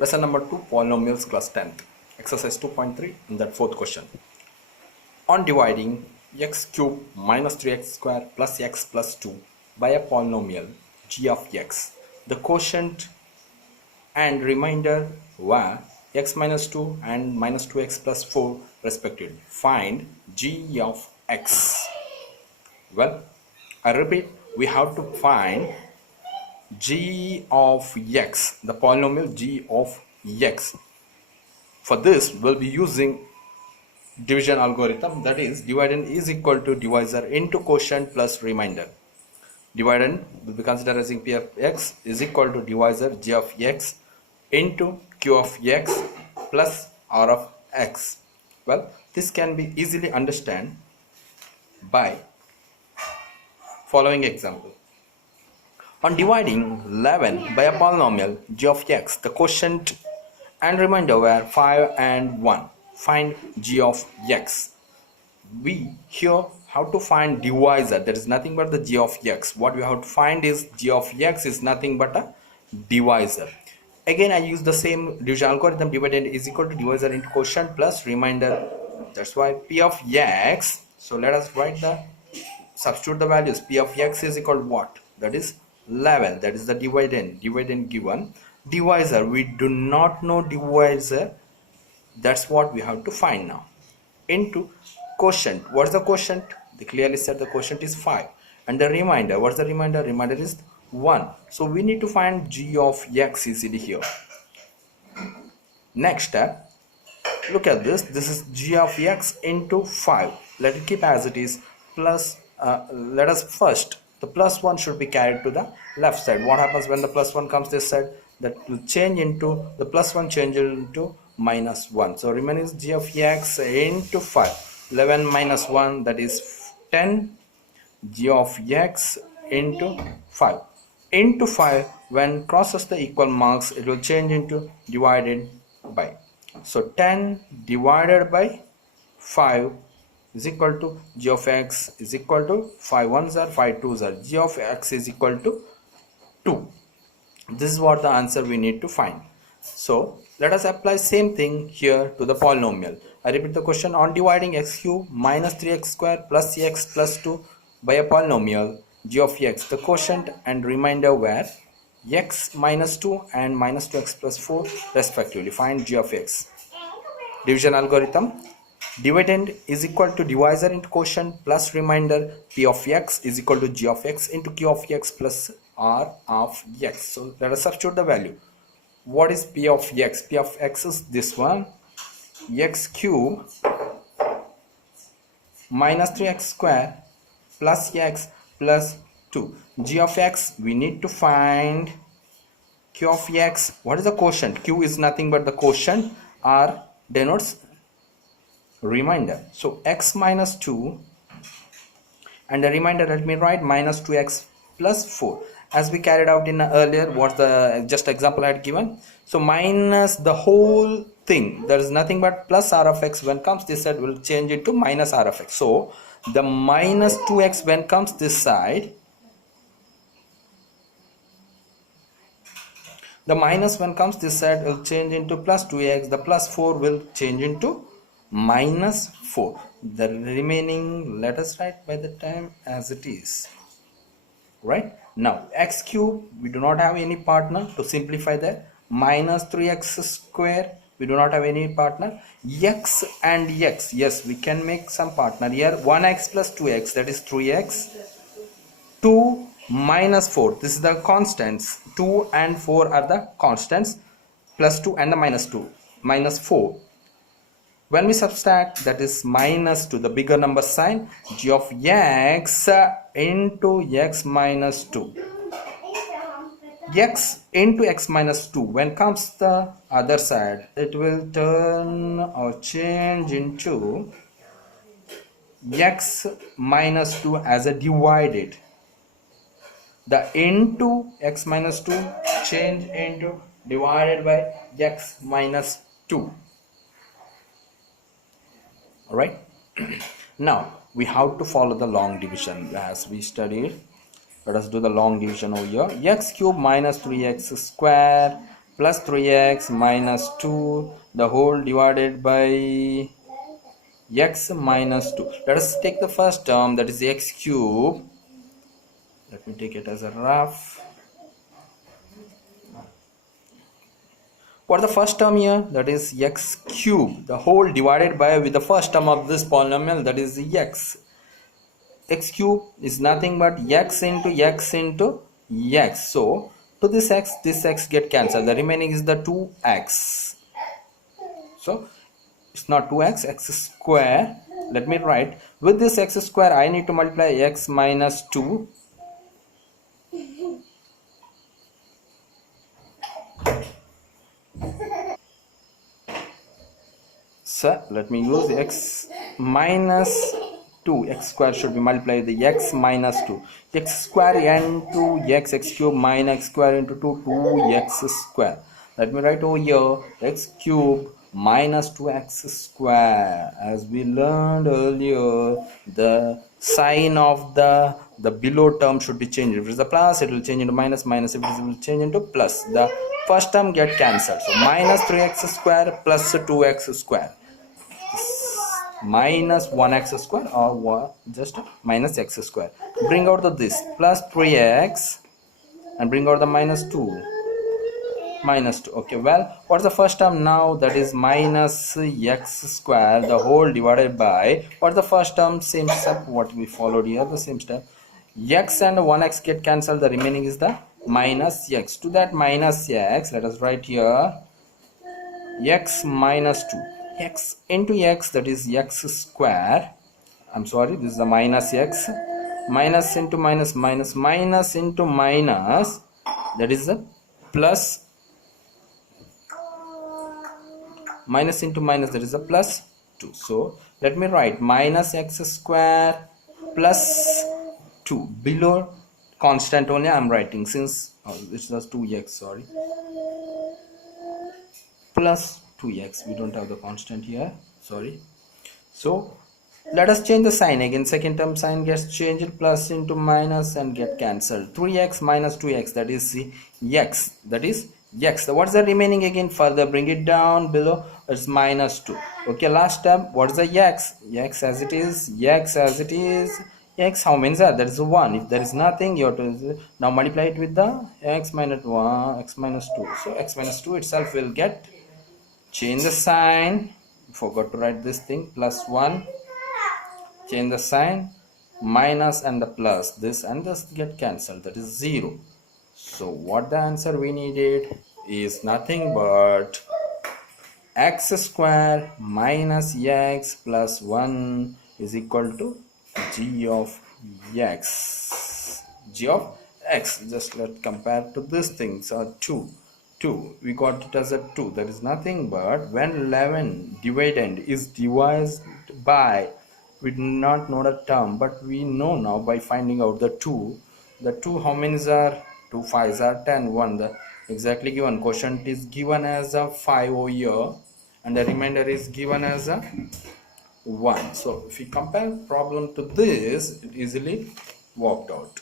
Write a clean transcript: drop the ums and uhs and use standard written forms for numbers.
Lesson number 2, Polynomials, class 10th. Exercise 2.3 in that fourth question. On dividing x cube minus 3x square plus x plus 2 by a polynomial g of x, the quotient and remainder were x minus 2 and minus 2x plus 4 respectively. Find g of x. Well, I repeat, we have to find g of x, the polynomial g of x. For this, we'll be using division algorithm, that is dividend is equal to divisor into quotient plus remainder. Dividend will be considered as p of x is equal to divisor g of x into q of x plus r of x. Well, this can be easily understood by following example. On dividing 11 by a polynomial g of x, the quotient and remainder were 5 and 1. Find g of x. We here have to find divisor, there is nothing but the g of x. What we have to find is g of x is nothing but a divisor. Again, I use the same division algorithm. Dividend is equal to divisor into quotient plus remainder. That's why p of x. So let us write the substitute the values. P of x is equal to what? That is 11. That is the dividend given. Divisor, we do not know divisor. That's what we have to find now. Into quotient. What's the quotient? They clearly said the quotient is 5. And the remainder, what's the remainder? Remainder is 1. So we need to find g of x easily here. Next step, look at this. This is g of x into 5. Let it keep as it is. Plus, let us first, the plus 1 should be carried to the left side. What happens when the plus 1 comes this side? That will change into, the plus 1 changes into minus 1. So remains g of x into 5. 11 minus 1, that is 10. G of x into 5. Into 5, when crosses the equal marks, it will change into divided by. So 10 divided by 5 is equal to g of x is equal to 5 ones are 5 twos are. G of x is equal to 2. This is what the answer we need to find. So let us apply same thing here to the polynomial. I repeat the question. On dividing x cube minus 3x square plus x plus 2 by a polynomial g of x, the quotient and remainder were x minus 2 and minus 2x plus 4 respectively. Find g of x. Division algorithm. Dividend is equal to divisor into quotient plus remainder. P of x is equal to g of x into q of x plus r of x. So let us substitute the value. What is p of x? P of x is this one, x cube minus 3x square plus x plus 2. G of x, we need to find q of x. What is the quotient? Q is nothing but the quotient. R denotes remainder. So x minus 2 and the remainder, let me write minus 2x plus 4. As we carried out in earlier, what's the just example I had given? So minus the whole thing, there is nothing but plus r of x. When comes this side, will change it to minus r of x. So the minus 2x when comes this side, the minus when comes this side will change into plus 2x. The plus 4 will change into minus 4. The remaining, let us write by the time as it is. Right now, x cube, we do not have any partner. To simplify that, minus 3x square, we do not have any partner. X and x, yes, we can make some partner here. 1x plus 2x, that is 3x. 2 minus 4, this is the constants. 2 and 4 are the constants. Plus 2 and the minus 2, minus 4. When we subtract, that is minus to the bigger number sign, g of x into x minus 2. X into x minus 2. When comes the other side, it will turn or change into x minus 2 as a divided. The into x minus 2 change into divided by x minus 2. Alright. Now we have to follow the long division as we studied. Let us do the long division over here. X cube minus 3x square plus 3x minus 2 the whole divided by x minus 2. Let us take the first term, that is x cube. Let me take it as a rough. What the first term here? That is x cube, the whole divided by with the first term of this polynomial, that is x. X cube is nothing but x into x into x. So to this x get cancelled. The remaining is the 2x. So it's not 2x, x square. Let me write, with this x square I need to multiply x minus 2. So let me use x minus 2. X square should be multiplied with the x minus 2. X square into x cube minus x square into 2, 2x square. Let me write over here x cube minus 2x square. As we learned earlier, the sign of the below term should be changed. If it is a plus, it will change into minus, minus if it will change into plus. The first term get cancelled. So minus 3x square plus 2x square. Minus 1x square or just minus x square. Bring out this plus 3x and bring out the minus 2. Minus 2. Okay, well, what's the first term now? That is minus x square the whole divided by, what's the first term? Same step what we followed here, the same step. X and 1x get cancelled, the remaining is the minus x. To that minus x, let us write here x minus 2. X into x, that is x square. I'm sorry, this is the minus x. Minus into minus, minus, minus into minus, that is the plus. Minus into minus, that is a plus 2. So let me write minus x square plus 2. Below constant only I am writing, since this was 2x, sorry, plus 2x. We don't have the constant here, sorry. So let us change the sign again. Second term sign gets changed, plus into minus and get cancelled. 3x minus 2x, that is x, that is x. So what's the remaining again? Further bring it down below, it's minus 2. Okay, last step, what's the x? X as it is, x as it is. X, how many are there? Is 1. If there is nothing, you have to now multiply it with the x minus 1, x minus 2. So x minus 2 itself will get, change the sign, forgot to write this thing, plus 1, change the sign, minus and the plus, this and this get cancelled, that is 0. So what the answer we needed is nothing but x square minus x plus 1 is equal to g of x. G of x, just let's compare to this thing. So 2, we got it as a 2. That is nothing but when 11 dividend is divided by, we do not know the term, but we know now by finding out the 2. The 2, how many are? 2 5s are 10, 1 the exactly given. Quotient is given as a 5 over here and the remainder is given as a 1. So if we compare problem to this, it easily worked out.